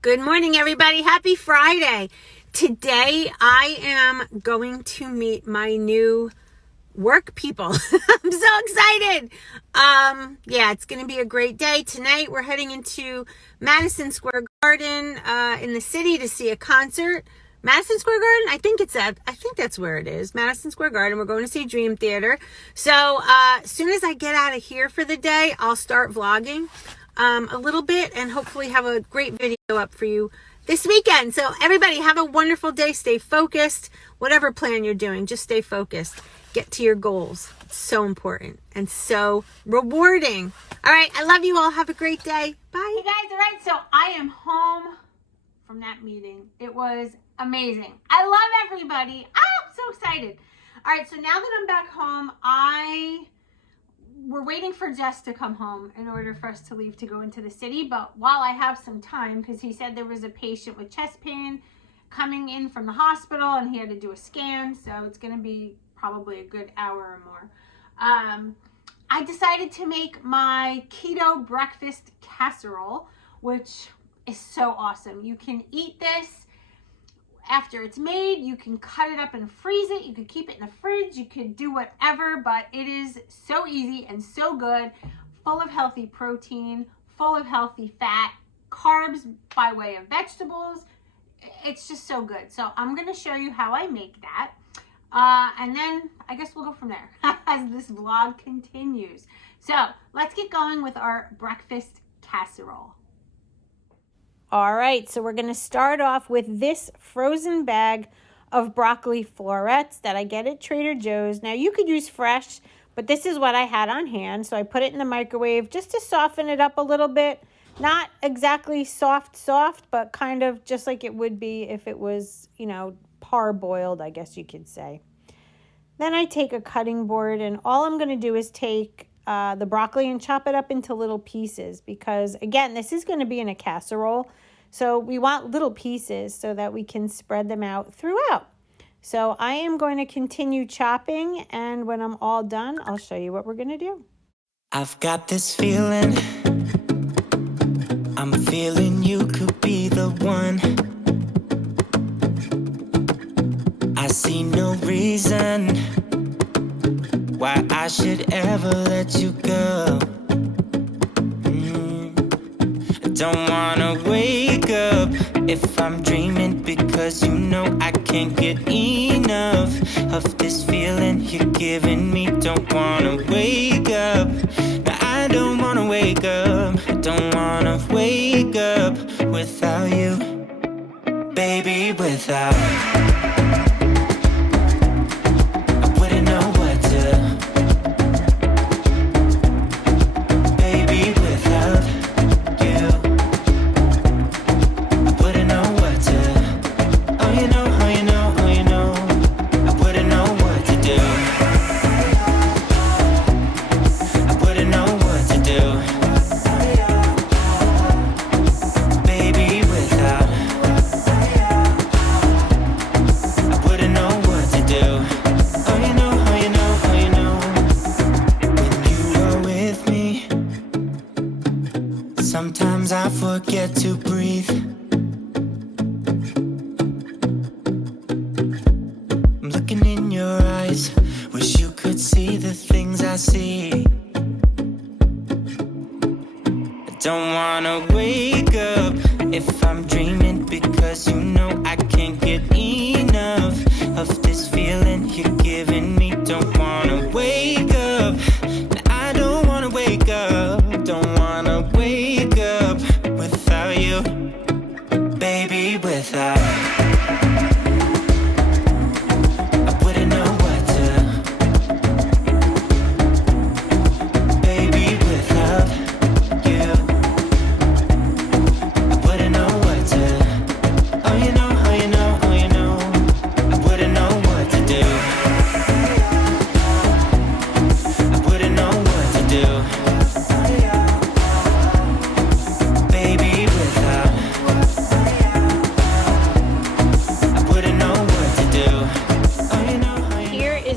Good morning, everybody. Happy Friday. Today, I am going to meet my new work people. I'm so excited. Yeah, it's going to be a great day. Tonight, we're heading into Madison Square Garden in the city to see a concert. Madison Square Garden? I think that's where it is. Madison Square Garden. We're going to see Dream Theater. So, as soon as I get out of here for the day, I'll start vlogging a little bit and hopefully have a great video up for you this weekend. So everybody have a wonderful day. Stay focused. Whatever plan you're doing, just stay focused. Get to your goals. It's so important and so rewarding. All right. I love you all. Have a great day. Bye. Hey guys. All right. So I am home from that meeting. It was amazing. I love everybody. I'm so excited. All right. So now that I'm back home, we're waiting for Jess to come home in order for us to leave to go into the city. But while I have some time, because he said there was a patient with chest pain coming in from the hospital and he had to do a scan. So it's going to be probably a good hour or more. I decided to make my keto breakfast casserole, which is so awesome. You can eat this after it's made. You can cut it up and freeze it. You could keep it in the fridge. You could do whatever, but it is so easy and so good, full of healthy protein, full of healthy fat, carbs by way of vegetables. It's just so good. So I'm going to show you how I make that. And then I guess we'll go from there as this vlog continues. So let's get going with our breakfast casserole. All right, so we're going to start off with this frozen bag of broccoli florets that I get at Trader Joe's. Now, you could use fresh, but this is what I had on hand. So I put it in the microwave just to soften it up a little bit. Not exactly soft, but kind of just like it would be if it was, parboiled, I guess you could say. Then I take a cutting board, and all I'm going to do is take the broccoli and chop it up into little pieces because, again, this is going to be in a casserole. So we want little pieces so that we can spread them out throughout. So I am going to continue chopping, and when I'm all done, I'll show you what we're going to do. I've got this feeling, I'm feeling you could be the one. I see no reason why I should ever let you go. I don't wanna wake up if I'm dreaming, because I can't get enough of this feeling you're giving me. Don't wanna wake up. No, I don't wanna wake up. I don't wanna wake up without you, baby, without sometimes I forget to breathe. I'm looking in your eyes, wish you could see the things I see. I don't wanna wake up if I'm dreaming, because I can't get enough of this feeling you're giving me. Don't wanna wake up. I don't wanna wake up. Don't wanna wake up without you, baby, without. I wouldn't know what to, baby, without you. I wouldn't know what to, oh you know, oh you know, oh you know. I wouldn't know what to do. I wouldn't know what to do.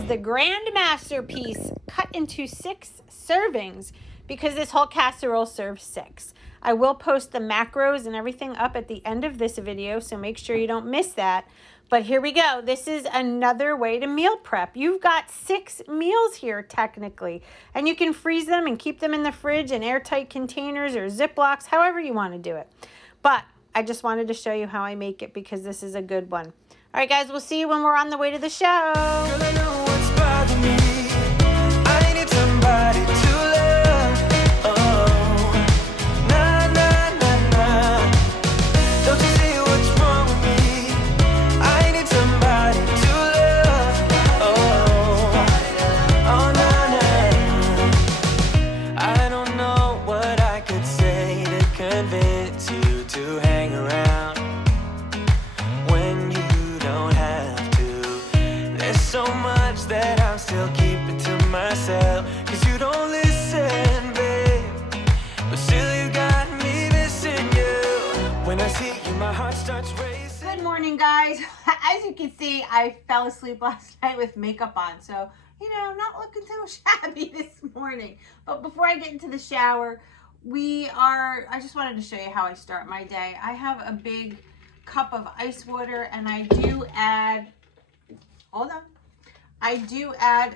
The grand masterpiece cut into 6 servings because this whole casserole serves 6. I will post the macros and everything up at the end of this video, so make sure you don't miss that. But here we go. This is another way to meal prep. You've got 6 meals here technically, and you can freeze them and keep them in the fridge in airtight containers or Ziplocs, however you want to do it. But I just wanted to show you how I make it because this is a good one. All right, guys, we'll see you when we're on the way to the show. Girl, I know what's bothering me. I need somebody to love. Oh, nah, nah, nah, nah. Don't you see what's wrong with me? I need somebody to love. Oh, oh, nah, nah. I don't know what I could say to convince you to hang around when you don't have to. There's so much that I'm still keeping to myself, 'cause you don't listen, babe. But still you got me missing you. When I see you, my heart starts racing. Good morning, guys. As you can see, I fell asleep last night with makeup on, so I'm not looking so shabby this morning. But before I get into the shower, I just wanted to show you how I start my day. I have a big cup of ice water, and I do add,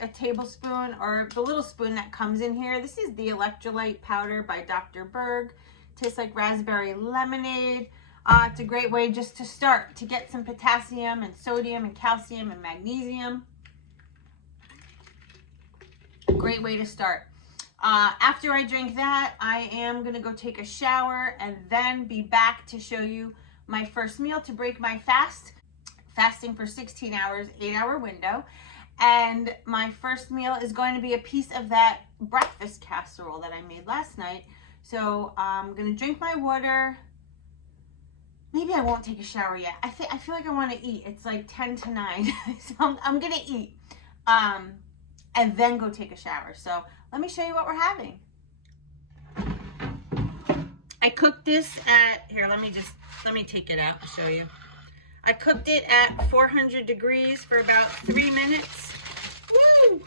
a tablespoon, or the little spoon that comes in here. This is the electrolyte powder by Dr. Berg. Tastes like raspberry lemonade. It's a great way just to start, to get some potassium and sodium and calcium and magnesium. Great way to start. After I drink that, I am going to go take a shower and then be back to show you my first meal to break my fast. Fasting for 16 hours, 8-hour window. And my first meal is going to be a piece of that breakfast casserole that I made last night. So I'm going to drink my water. Maybe I won't take a shower yet. I feel like I want to eat. It's like 10 to 9. So I'm going to eat. And then go take a shower. So let me show you what we're having. I cooked this at, here, let me take it out and show you. I cooked it at 400 degrees for about 3 minutes. Woo!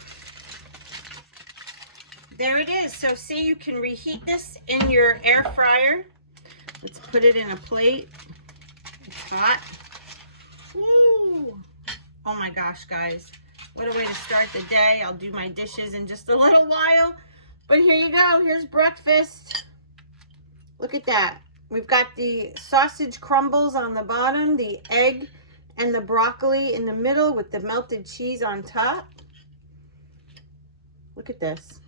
There it is. So see, you can reheat this in your air fryer. Let's put it in a plate. It's hot. Woo! Oh my gosh, guys. What a way to start the day. I'll do my dishes in just a little while. But here you go. Here's breakfast. Look at that. We've got the sausage crumbles on the bottom, the egg and the broccoli in the middle with the melted cheese on top. Look at this.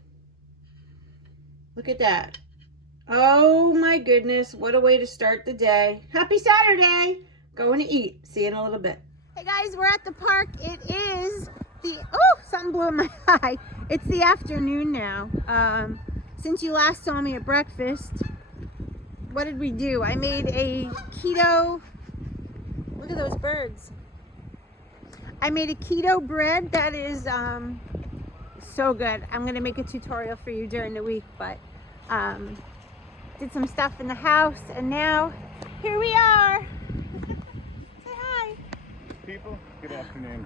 Look at that. Oh my goodness. What a way to start the day. Happy Saturday. Going to eat. See you in a little bit. Hey guys, we're at the park. It is something blew in my eye. It's the afternoon now. Since you last saw me at breakfast, what did we do? I made a keto, look at those birds. I made a keto bread that is so good. I'm gonna make a tutorial for you during the week, but did some stuff in the house, and now here we are. Say hi. People, good afternoon.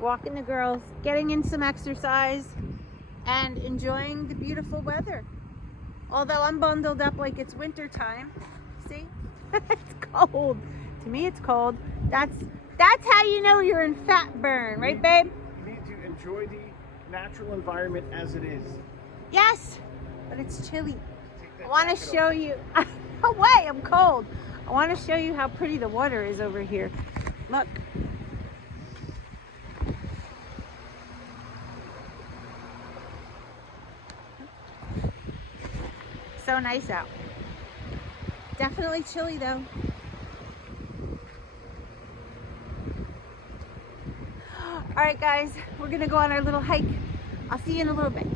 Walking the girls, getting in some exercise, and enjoying the beautiful weather. Although I'm bundled up like it's winter time. See? It's cold. To me, it's cold. That's how you know you're in fat burn, right, babe? You need to enjoy the natural environment as it is. Yes, but it's chilly. I want to show you. No way, I'm cold. I want to show you how pretty the water is over here. Look. So nice out. Definitely chilly though. All right guys, we're gonna go on our little hike. I'll see you in a little bit.